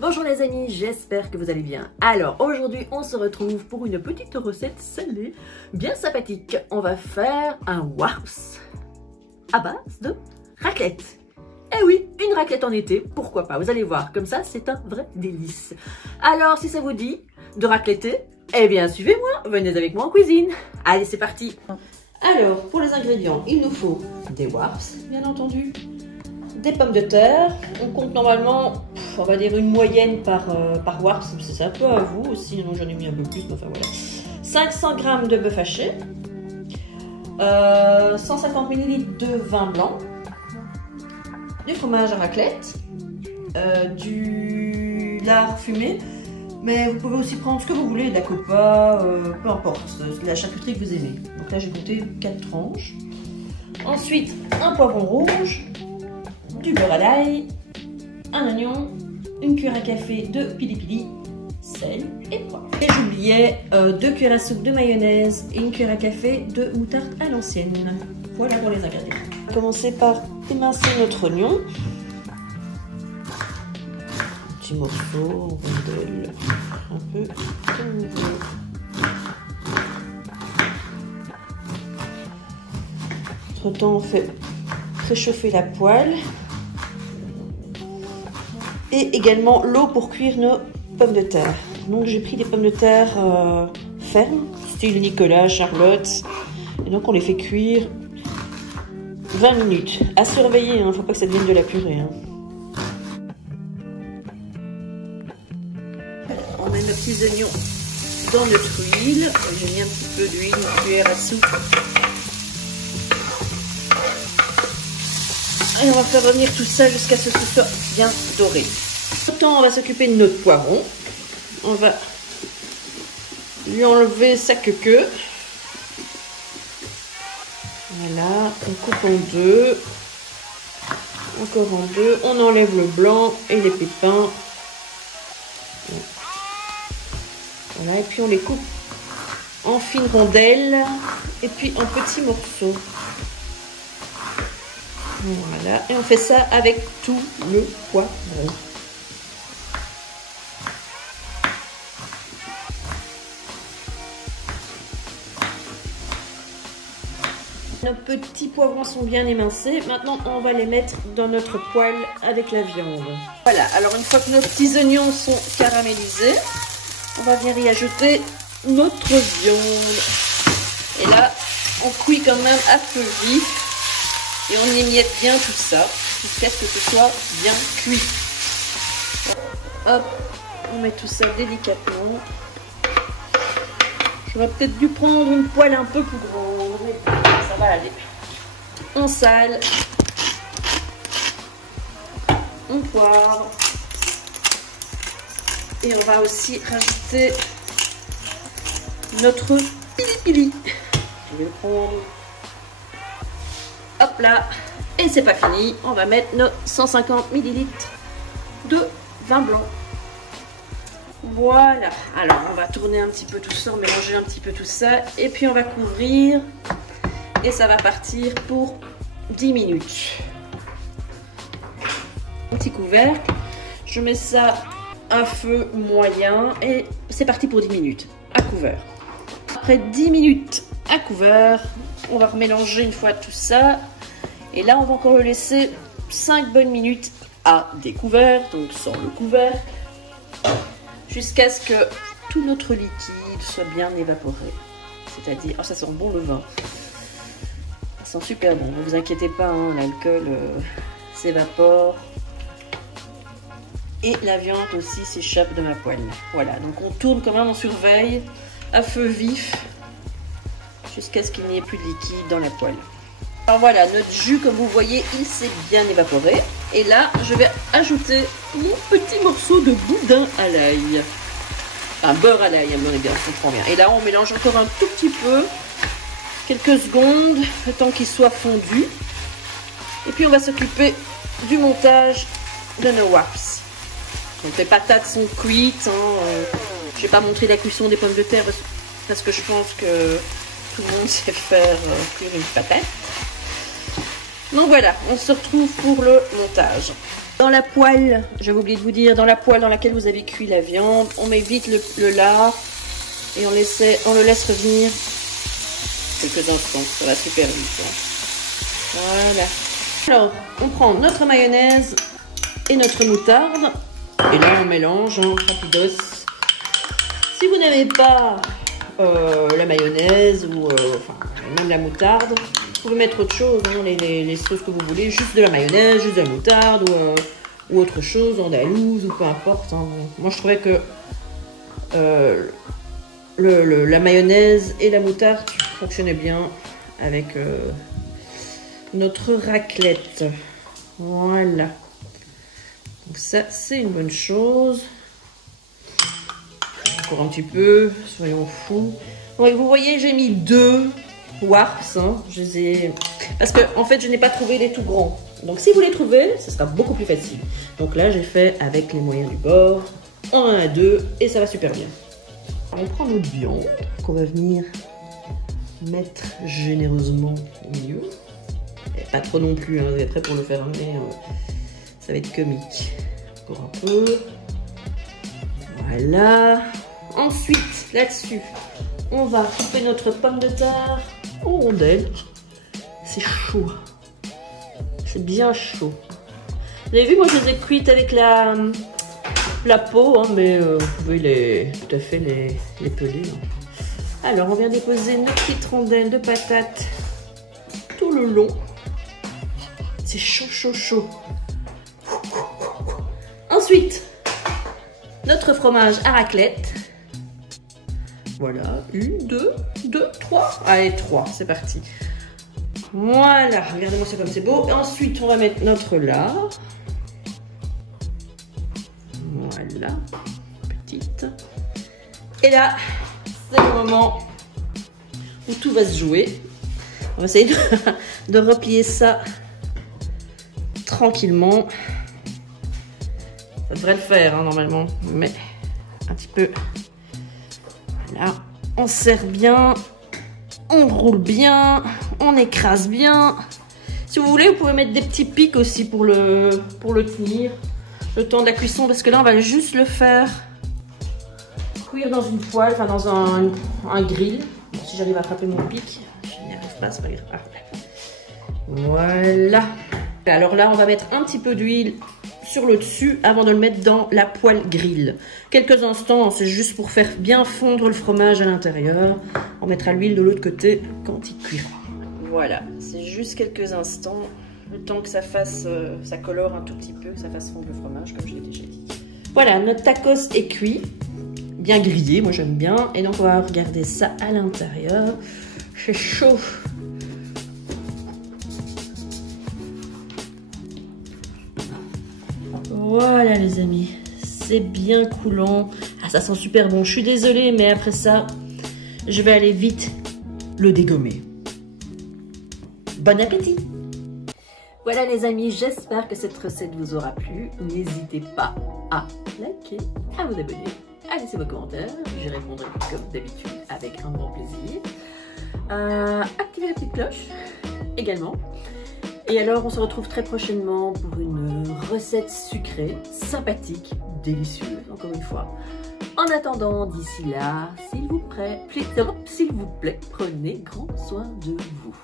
Bonjour les amis, j'espère que vous allez bien. Alors aujourd'hui on se retrouve pour une petite recette salée bien sympathique. On va faire un warps à base de raclette. Eh oui, une raclette en été, pourquoi pas, vous allez voir, comme ça c'est un vrai délice. Alors si ça vous dit de racletter, eh bien suivez-moi, venez avec moi en cuisine. Allez c'est parti. Alors pour les ingrédients, il nous faut des warps bien entendu, des pommes de terre, on compte normalement, on va dire une moyenne par warps, c'est un peu à vous aussi, non j'en ai mis un peu plus, mais enfin voilà. 500 g de bœuf haché, 150 ml de vin blanc, du fromage à raclette, du lard fumé, mais vous pouvez aussi prendre ce que vous voulez, de la copa, peu importe, la charcuterie que vous aimez. Donc là j'ai compté 4 tranches. Ensuite un poivron rouge, du beurre à l'ail, un oignon, une cuillère à café de pili pili, sel et poivre. Et j'oubliais 2 cuillères à soupe de mayonnaise et une cuillère à café de moutarde à l'ancienne. Voilà pour les ingrédients. On va commencer par émincer notre oignon. Petit morceau, rondelle, un peu comme vous voulez. Entre temps, on fait préchauffer la poêle. Et également l'eau pour cuire nos pommes de terre. Donc j'ai pris des pommes de terre fermes, style Nicolas, Charlotte. Et donc on les fait cuire 20 minutes. À surveiller, il ne faut pas que ça devienne de la purée. On met nos petits oignons dans notre huile. J'ai mis un petit peu d'huile, une cuillère à soupe. Et on va faire revenir tout ça jusqu'à ce que ce soit bien doré. Autant on va s'occuper de notre poivron. On va lui enlever sa queue. Voilà, on coupe en deux. Encore en deux. On enlève le blanc et les pépins. Voilà, et puis on les coupe en fines rondelles et puis en petits morceaux. Voilà, et on fait ça avec tout le poivron. Nos petits poivrons sont bien émincés. Maintenant, on va les mettre dans notre poêle avec la viande. Voilà, alors une fois que nos petits oignons sont caramélisés, on va venir y ajouter notre viande. Et là, on cuit quand même à feu vif. Et on émiette bien tout ça, jusqu'à ce que ce soit bien cuit. Hop, on met tout ça délicatement. J'aurais peut-être dû prendre une poêle un peu plus grande, mais ça va aller. On sale, on poivre. Et on va aussi rajouter notre pili-pili. Je vais le prendre. Hop là, et c'est pas fini, on va mettre nos 150 ml de vin blanc. Voilà, alors on va tourner un petit peu tout ça, mélanger un petit peu tout ça, et puis on va couvrir, et ça va partir pour 10 minutes. Un petit couvercle, je mets ça à feu moyen, et c'est parti pour 10 minutes, à couvert. Après 10 minutes à couvert, on va remélanger une fois tout ça. Et là, on va encore le laisser 5 bonnes minutes à découvert, donc sans le couvercle, jusqu'à ce que tout notre liquide soit bien évaporé. C'est-à-dire, oh, ça sent bon le vin. Ça sent super bon, ne vous inquiétez pas, hein, l'alcool s'évapore. Et la viande aussi s'échappe de ma poêle. Voilà, donc on tourne quand même, on surveille à feu vif, jusqu'à ce qu'il n'y ait plus de liquide dans la poêle. Alors voilà, notre jus, comme vous voyez, il s'est bien évaporé. Et là, je vais ajouter mon petit morceau de boudin à l'ail. Enfin, beurre à l'ail, on est bien, on comprend bien. Et là, on mélange encore un tout petit peu, quelques secondes, le temps qu'il soit fondu. Et puis, on va s'occuper du montage de nos warps. Donc, les patates sont cuites. Je ne vais pas montrer la cuisson des pommes de terre parce que je pense que tout le monde sait faire cuire une patate. Donc voilà, on se retrouve pour le montage. Dans la poêle, j'avais oublié de vous dire, dans la poêle dans laquelle vous avez cuit la viande, on met vite le lard et on le laisse revenir quelques instants. Ça va super vite. Hein. Voilà. Alors, on prend notre mayonnaise et notre moutarde. Et là, on mélange, hein, rapidos. Si vous n'aimez pas la mayonnaise ou même la moutarde, vous pouvez mettre autre chose, hein, les sauces que vous voulez, juste de la mayonnaise, juste de la moutarde ou autre chose, andalouse ou peu importe. Hein. Moi, je trouvais que la mayonnaise et la moutarde fonctionnaient bien avec notre raclette. Voilà. Donc ça, c'est une bonne chose. Encore un petit peu, soyons fous. Donc, vous voyez, j'ai mis 2 warps. Hein. Je les ai... Parce que en fait, je n'ai pas trouvé les tout grands. Donc si vous les trouvez, ce sera beaucoup plus facile. Donc là, j'ai fait avec les moyens du bord, en 1 à 2, et ça va super bien. On prend notre viande qu'on va venir mettre généreusement au milieu. Et pas trop non plus, hein, vous êtes prêts pour le faire, mais ça va être comique. Encore un peu. Voilà. Ensuite, là-dessus, on va couper notre pomme de terre en rondelles. C'est chaud. C'est bien chaud. Vous avez vu, moi je les ai cuites avec la peau, hein, mais vous pouvez tout à fait les peler. Hein. Alors, on vient déposer nos petites rondelles de patates tout le long. C'est chaud, chaud, chaud. Ensuite, notre fromage à raclette. Voilà, 1, 2, 3. Allez, 3, c'est parti. Voilà, regardez-moi ça comme c'est beau. Et ensuite, on va mettre notre lard. Voilà, petite. Et là, c'est le moment où tout va se jouer. On va essayer de replier ça tranquillement. Ça devrait le faire, hein, normalement, mais un petit peu. Voilà, on serre bien, on roule bien, on écrase bien. Si vous voulez, vous pouvez mettre des petits pics aussi pour le tenir le temps de la cuisson, parce que là, on va juste le faire cuire dans une poêle, enfin dans un grill. Bon, si j'arrive à attraper mon pic, je n'y arrive pas, c'est pas grave. Voilà. Alors là, on va mettre un petit peu d'huile sur le dessus avant de le mettre dans la poêle grill. Quelques instants, c'est juste pour faire bien fondre le fromage à l'intérieur. On mettra l'huile de l'autre côté quand il cuira. Voilà, c'est juste quelques instants, le temps que ça fasse, ça colore un tout petit peu, que ça fasse fondre le fromage, comme je l'ai déjà dit. Voilà, notre tacos est cuit, bien grillé, moi j'aime bien. Et donc on va regarder ça à l'intérieur. C'est chaud. Voilà les amis, c'est bien coulant. Ah, ça sent super bon. Je suis désolée, mais après ça, je vais aller vite le dégommer. Bon appétit! Voilà les amis, j'espère que cette recette vous aura plu. N'hésitez pas à liker, à vous abonner, à laisser vos commentaires. J'y répondrai comme d'habitude avec un grand plaisir. Activez la petite cloche également. Et alors, on se retrouve très prochainement pour une recette sucrée, sympathique, délicieuse, encore une fois. En attendant, d'ici là, s'il vous plaît, prenez grand soin de vous.